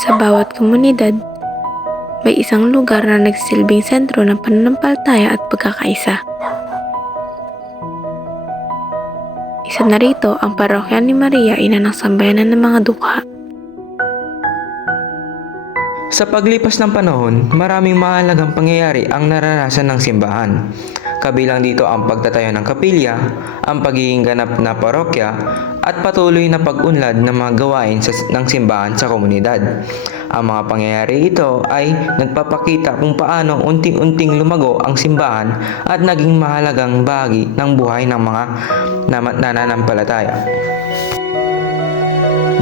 Sa bawat komunidad, may isang lugar na nagsilbing sentro ng pananampalataya at pagkakaisa. Isa na rito ang parokya ni Maria, ina ng sambayanan ng mga dukha. Sa paglipas ng panahon, maraming mahalagang pangyayari ang naranasan ng simbahan. Kabilang dito ang pagtatayo ng kapilya, ang pagiging ganap na parokya, at patuloy na pag-unlad ng mga gawain ng simbahan sa komunidad. Ang mga pangyayari ito ay nagpapakita kung paano unting-unting lumago ang simbahan at naging mahalagang bahagi ng buhay ng mga nananampalataya.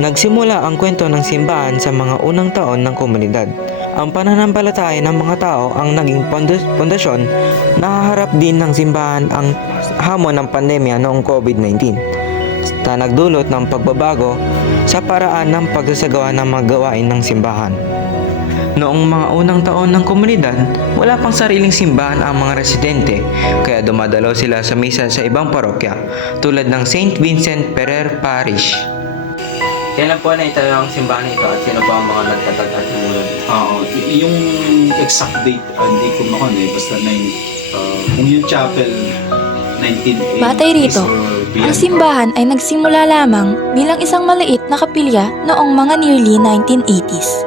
Nagsimula ang kwento ng simbahan sa mga unang taon ng komunidad. Ang pananampalataya ng mga tao ang naging pundasyon. Nahaharap din ng simbahan ang hamon ng pandemya noong COVID-19 na nagdulot ng pagbabago sa paraan ng pagsasagawa ng mga gawain ng simbahan. Noong mga unang taon ng komunidad, wala pang sariling simbahan ang mga residente, kaya dumadalaw sila sa misa sa ibang parokya tulad ng St. Vincent Ferrer Parish. Kailan po na itayo ang simbahan ito at sino po ang mga nagtatag at sumulod? Yung exact date, hindi ko makon basta kung yung chapel 1980. Batay rito, ang simbahan ay nagsimula lamang bilang isang maliit na kapilya noong mga nearly 1980s.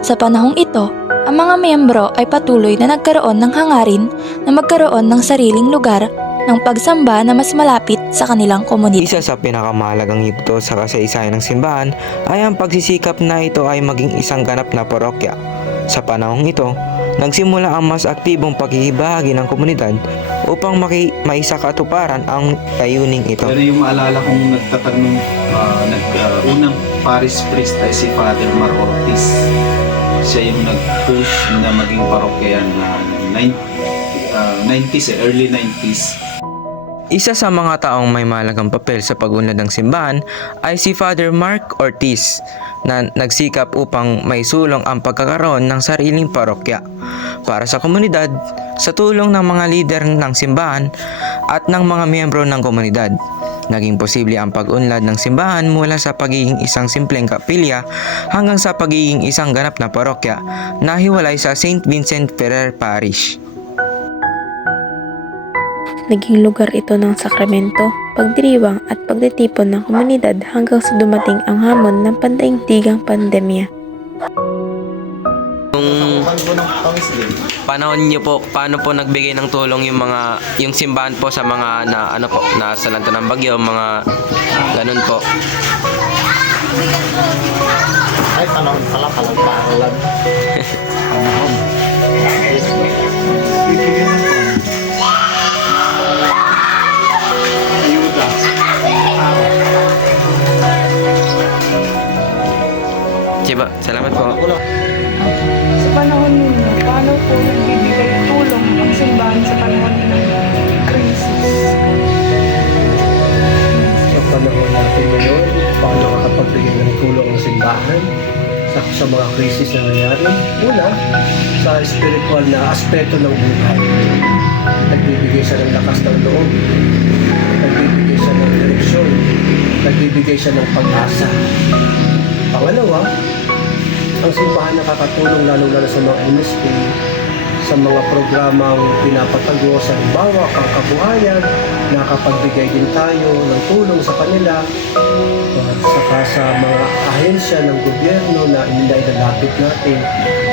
Sa panahong ito, ang mga miyembro ay patuloy na nagkaroon ng hangarin na magkaroon ng sariling lugar ng pagsamba na mas malapit sa kanilang komunidad. Isa sa pinakamahalagang yugto sa kasaysayan ng simbahan ay ang pagsisikap na ito ay maging isang ganap na parokya. Sa panahong ito, nagsimula ang mas aktibong pakikibahagi ng komunidad upang maisakatuparan ang layuning ito. Pero yung maalala kong nagtatag ng unang parish priest ay si Father Mar Ortiz. Siya yung nag-push na maging parokya na 90s, early 90s. Isa sa mga taong may mahalagang papel sa pag-unlad ng simbahan ay si Father Mark Ortiz na nagsikap upang maisulong ang pagkakaroon ng sariling parokya para sa komunidad sa tulong ng mga lider ng simbahan at ng mga miyembro ng komunidad. Naging posible ang pag-unlad ng simbahan mula sa pagiging isang simpleng kapilya hanggang sa pagiging isang ganap na parokya na hiwalay sa St. Vincent Ferrer Parish. Naging lugar ito ng sakramento, pagdiriwang at pagtitipon ng komunidad hanggang sa dumating ang hamon ng pandaigdigang pandemya. Nung panahon niyo po, paano po nagbigay ng tulong yung simbahan po sa mga na salanta ng bagyo, mga ganun po? Ay, panahon pala, palagparan. Panahon. Ayuda. Siba, salamat po. Sa panahon ninyo, paano po nagbibigay tulong ang simbahan sa panahon ng crisis? Sa panahon natin ngayon, paano makapagbigay ng tulong ng simbahan sa mga krisis na nangyari? Una, sa spiritual na aspeto ng buhay. Nagbibigay siya ng lakas ng loob, nagbibigay siya ng direksyon, nagbibigay siya ng pag-asa. Pangalawa, ang simbahan nakakatulong lalo-lalo sa mga MSP, sa mga programang pinapatago sa halimbawa ang kabuhayan, nakapagbigay din tayo ng tulong sa kanila at saka sa mga ahensya ng gobyerno na inilalapit natin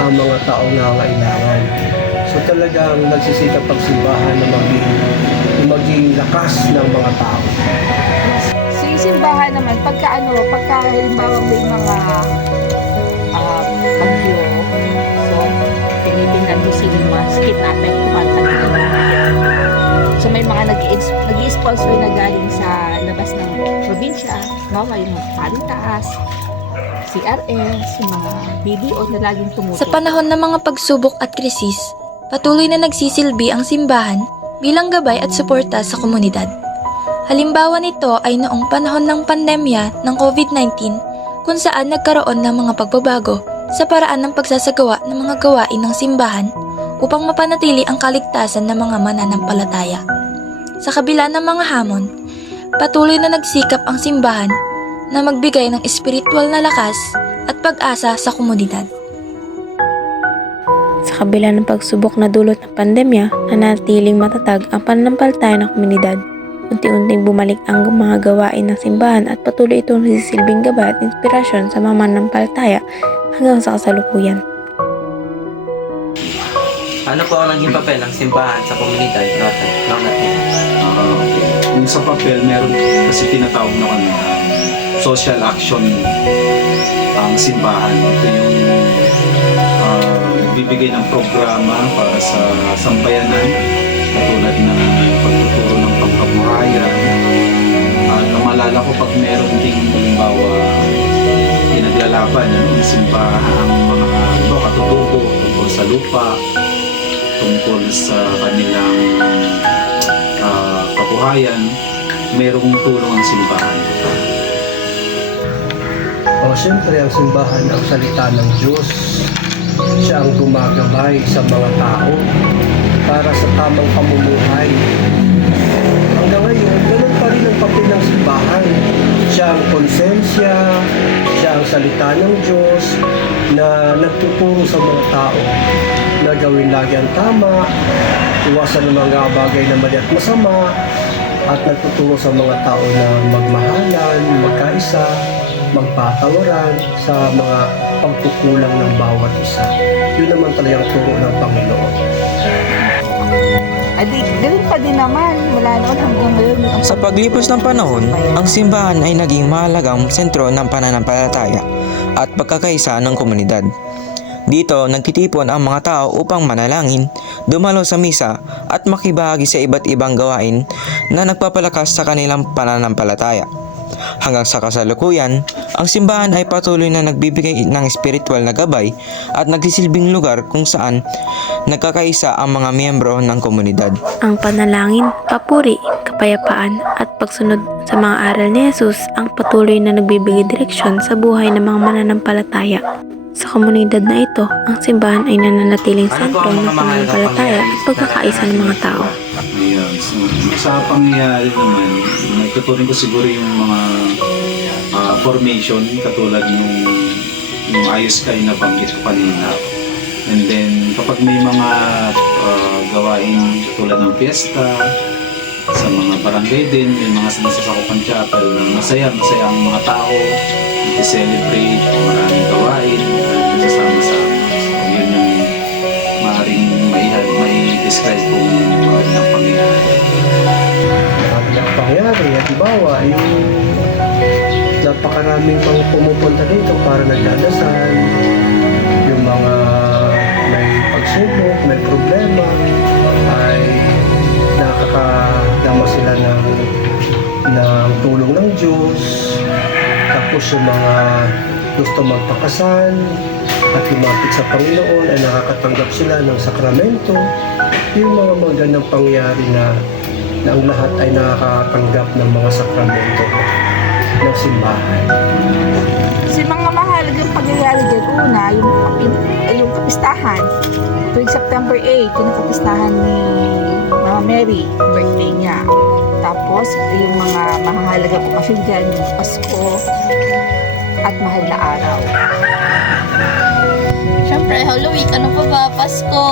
ang mga taong nangangailangan. So talagang nagsisikap ang simbahan na maging lakas ng mga tao. Sa simbahan naman, pagka halimbawa may mga bagyo, so tinitingnan mo sila yung mga skit natin so may mga nag-i-sponsor na galing sa labas ng probinsya, mawa yung mga Caritas, CRS, yung mga BDO na laging tumutulong. Sa panahon ng mga pagsubok at krisis, patuloy na nagsisilbi ang simbahan bilang gabay at suporta sa komunidad. Halimbawa nito ay noong panahon ng pandemya ng COVID-19 kung saan nagkaroon ng mga pagbabago sa paraan ng pagsasagawa ng mga gawain ng simbahan upang mapanatili ang kaligtasan ng mga mananampalataya. Sa kabila ng mga hamon, patuloy na nagsikap ang simbahan na magbigay ng espiritual na lakas at pag-asa sa komunidad. Sa kabila ng pagsubok na dulot ng pandemya, nanatiling matatag ang pananampalataya ng komunidad. Unti-unting bumalik ang mga gawain ng simbahan at patuloy itong nagsisilbing gabay at inspirasyon sa mga mananampalataya hanggang sa kasalukuyan. Ano po ang naging papel ng simbahan sa komunidad natin? Kung sa papel, meron kasi tinatawag na social action ang simbahan. Ito yung nagbibigay ng programa para sa sambayanan, katulad ng pagtuturo ng pangkabuhayan. Namalala ko pag meron ding halimbawa pinaglalaban ng simbahan ang mga katutubo tungkol sa lupa, tungkol sa kanilang kabuhayan, merong tulong ang simbahan. Siyempre, ang simbahan ang salita ng Diyos. Siya ang gumagabay sa mga tao para sa tamang pamumuhay. Hanggang ngayon, ganun pa rin ang papel ng simbahan. Siya ang konsensya, siya ang salita ng Diyos na nagtuturo sa mga tao na gawin lagi ang tama, iwasan ng mga bagay na mali at masama, at nagtuturo sa mga tao na magmahalan, magkaisa, magpatawaran sa mga pagkukulang ng bawat isa. Yun naman talagang turo ng Panginoon. Ganun pa din naman, mula noon hanggang ngayon. Sa paglipas ng panahon, ang simbahan ay naging mahalagang sentro ng pananampalataya at pagkakaisa ng komunidad. Dito, nagtitipon ang mga tao upang manalangin, dumalo sa misa at makibahagi sa iba't ibang gawain na nagpapalakas sa kanilang pananampalataya. Hanggang sa kasalukuyan, ang simbahan ay patuloy na nagbibigay ng espiritual na gabay at nagsisilbing lugar kung saan nagkakaisa ang mga miyembro ng komunidad. Ang panalangin, papuri, kapayapaan at pagsunod sa mga aral ni Jesus ang patuloy na nagbibigay direksyon sa buhay ng mga mananampalataya. Sa komunidad na ito, ang simbahan ay nananatiling sentro ng pananampalataya at pagkakaisa ng mga tao. Ayan. So, sa pangyayari naman, nagtuturing ko siguro yung mga formation, katulad yung ayos kayo na banggit ko kanina. And then, kapag may mga gawain tulad ng fiesta, sa mga barangay din, may mga nasasakupan chapel, masaya ang mga tao, nag-celebrate, maraming gawain, nagsasama-sama. So, yun yung maaaring may-describe kung bakit ang pangyayari. Marami na pangyayari. Halimbawa, yung napakaraming mga pumupunta dito para nagdadasal, yung mga may pagsubok, may problema, ay nakakadama sila ng tulong ng Diyos. Tapos yung mga gusto magpakasal at lumapit sa Panginoon ay nakakatanggap sila ng sakramento. Yung mga magandang pangyayari na ang lahat ay nakakatanggap ng mga sakramento ng simbahan. Kasi mga mahalagang pangyayari dyan, una, yung kapistahan. Tuwing September 8, yung kapistahan ni Mama Mary, birthday niya. Tapos, yung mga mahalagang okasyon dyan, yung Pasko at mahal na araw. Siyempre, Halloween, ano pa ba? Pasko,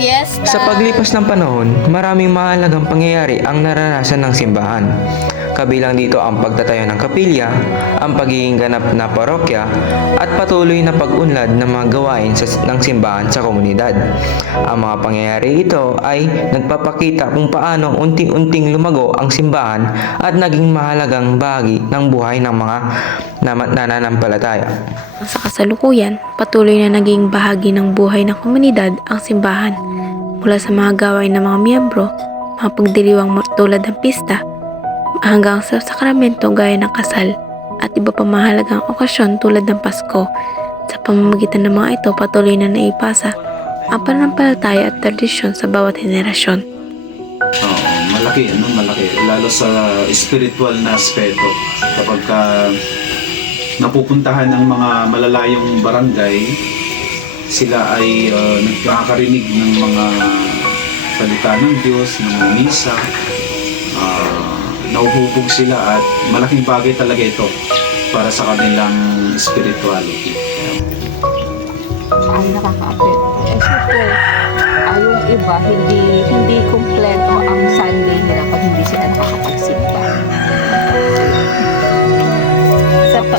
fiesta. Sa paglipas ng panahon, maraming mahalagang pangyayari ang naranasan ng simbahan. Kabilang dito ang pagtatayo ng kapilya, ang pagiging ganap na parokya, at patuloy na pag-unlad ng mga gawain ng simbahan sa komunidad. Ang mga pangyayari ito ay nagpapakita kung paano unting-unting lumago ang simbahan at naging mahalagang bahagi ng buhay ng mga nananampalataya. Sa kasalukuyan, patuloy na naging bahagi ng buhay ng komunidad ang simbahan. Mula sa mga gawain ng mga miyembro, mga pagdiriwang tulad ng pista, hanggang sa sakramento gaya ng kasal at iba pang mahalagang okasyon tulad ng Pasko. Sa pamamagitan ng mga ito, patuloy na naipasa ang pananampalataya at tradisyon sa bawat henerasyon. Malaki. Lalo sa spiritual na aspeto. Kapag napupuntahan ng mga malalayong barangay, sila ay nagkakarinig ng mga salita ng Diyos, ng misa. nauhubog sila at malaking bagay talaga ito para sa kanilang spirituality. Ay, nakaka-apekto. Eh, syempre, yung iba, hindi kompleto ang Sunday nila pag hindi sila nakakapagsimba.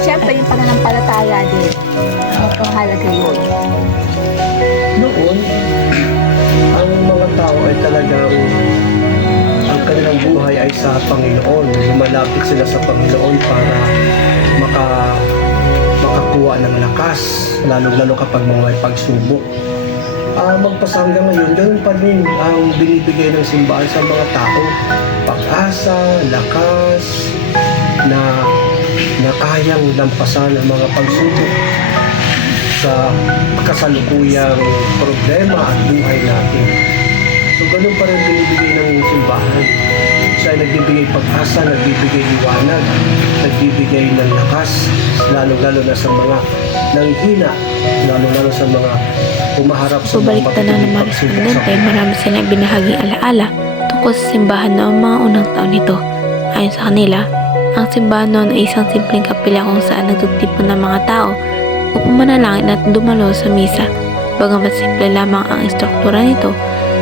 Syempre, yung pananampalataya din. Mahalaga yun. Noon, ang mga tao ay talagang ang kanilang buhay ay sa Panginoon. Lumalapit sila sa Panginoon para makakuha ng lakas, lalo-lalo kapag mga pagsubok. Magpasa hanggang ngayon, ganun pa rin ang binibigay ng simbahan sa mga tao. Pag-asa, lakas, na kayang lampasan ang mga pagsubok sa kasalukuyang problema at buhay natin. So ganun pa rin binibigay ng simbahan. Siya ay nagbibigay pag-asa, nagbibigay liwanag, nagbibigay ng lakas, lalo-lalo na sa mga nanghina, lalo-lalo sa mga umaharap sa mga Pabalik na ng mga respondente, marami silang binahaging alaala tungkol sa simbahan noong mga unang taon nito. Ayon sa kanila, ang simbahan noon ay isang simpleng kapilya kung saan nagtutipon ng mga tao upang manalangin at dumalo sa misa. Bagamat simple lamang ang istruktura nito,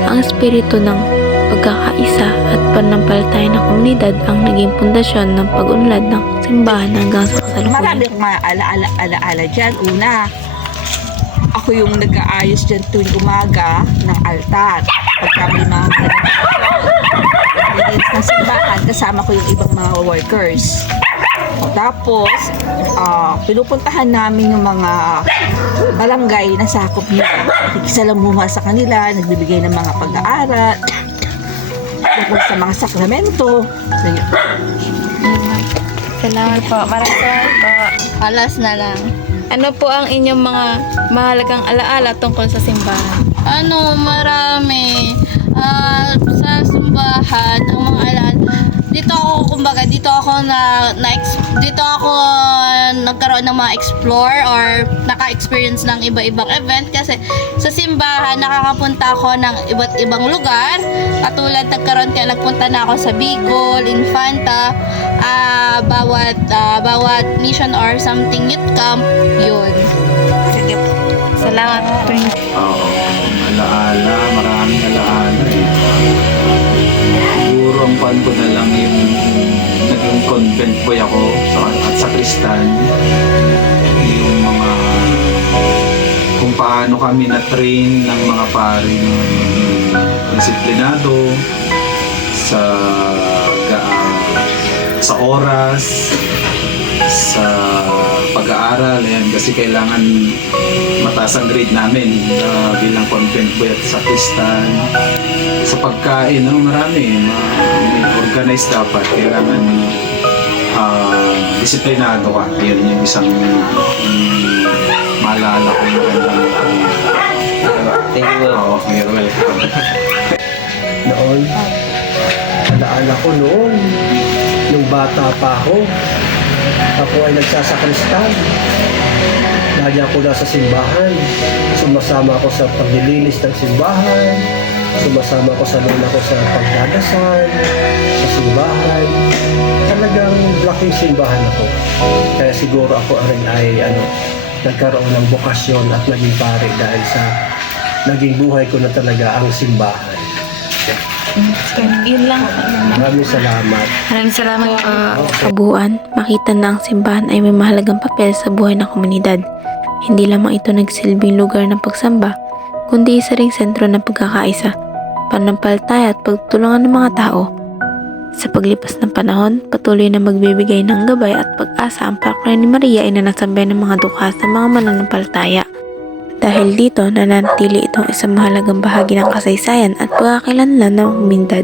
ang espiritu ng pagkakaisa at pananampalataya ng komunidad ang naging pundasyon ng pag-unlad ng simbahan hanggang sa kasalukuyan. Marami akong mga alaala dyan. Una, ako yung nag-aayos dyan tuwing umaga ng altar. Pagka may mga nagiging sa simbahan, kasama ko yung ibang mga workers. Tapos, pinupuntahan namin yung mga barangay na sakop nila. Nakikisalamuha sa kanila, nagbibigay ng mga pag-aaral, tungkol sa mga sakramento. So, yun. Salamat po. Maraming salamat po. Alas na lang. Ano po ang inyong mga mahalagang alaala tungkol sa simbahan? Marami. Sa simbahan, ang mga alaala. Dito ako nagkaroon ng mga explore or naka-experience ng iba-ibang event kasi sa simbahan nakakapunta ako ng iba't ibang lugar. Katulad nagpunta na ako sa Bicol, Infanta, bawat mission or something youth camp, yun. Sige po. Salamat po. Oo, alaala, maraming alaala eh. Siguro ang pan ko na lang yung naging convent boy ako at sa Kristan. Yung mga kung paano kami na-train ng mga pari ng disiplinado sa oras, sa pag-aaral, ayan, kasi kailangan mataas ang grade namin bilang convent boy at sa Kristan. Sa pagkain, marami, organized dapat, kailangan disiplinado ka. Yan yung isang maalala ko magandang Thank you. Oo, you're welcome. Noon, alaala ko noon, nung bata pa ako ay nagsasakristan. Lagi ako nasa simbahan. Sumasama ako sa paglilinis ng simbahan. Sumasama ako sa lola ko sa pagdadasal, sa simbahan. Talagang laking simbahan ako. Kaya siguro ako rin ay nagkaroon ng bokasyon at naging pare dahil sa naging buhay ko na talaga ang simbahan. Yun lang. Maraming salamat. Maraming salamat po. Kabuuan, makita na ang simbahan ay may mahalagang papel sa buhay ng komunidad. Hindi lamang ito nagsilbing lugar ng pagsamba, kundi isa ring sentro ng pagkakaisa, pananampalataya at pagtulungan ng mga tao. Sa paglipas ng panahon, patuloy na magbibigay ng gabay at pag-asa ang parokya ni Maria ay nanasambay ng mga dukha sa mga mananampalataya. Dahil dito, nananatili itong isang mahalagang bahagi ng kasaysayan at pagkakakilanlan ng komunidad.